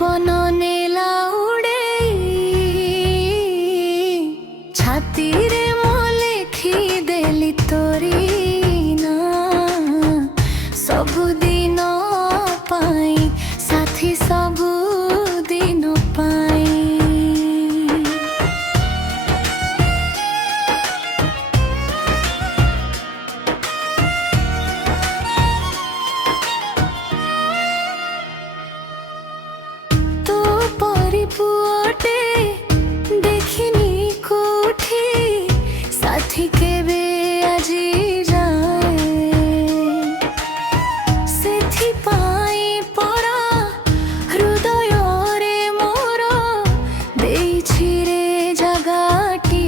पवन नेला उड़े छाती रे मो लिखी देली तोरी ना सबुदिन पाई साथी सबुदिन पाई। तो परिपुटे देखिनी कोठी साथी केबे आजी जाए सेथि पाई परा हृदय रे मोर देइछि रे जगाटी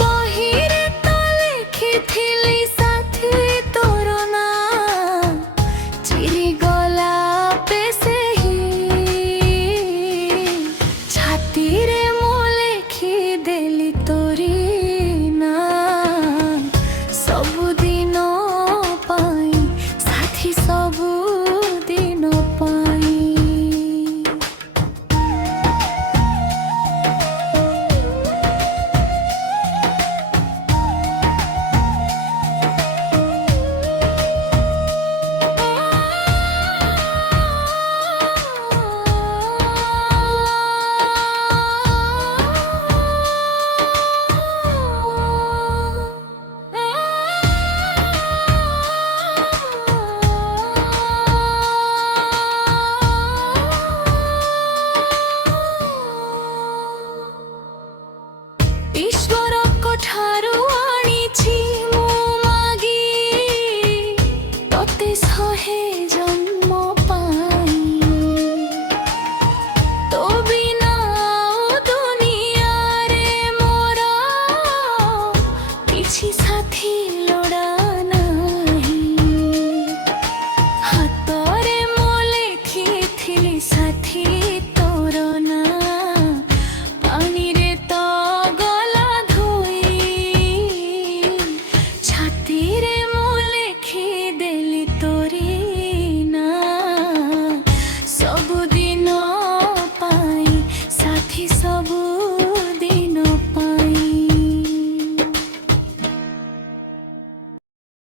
बहिरे तो लिखिथिली साथी तोर ना चिरी गला पे से ही छाती रे मो लिखी देली तोरी ना सबुदिन पाई साथी सबुदिन पाई। ईश्वर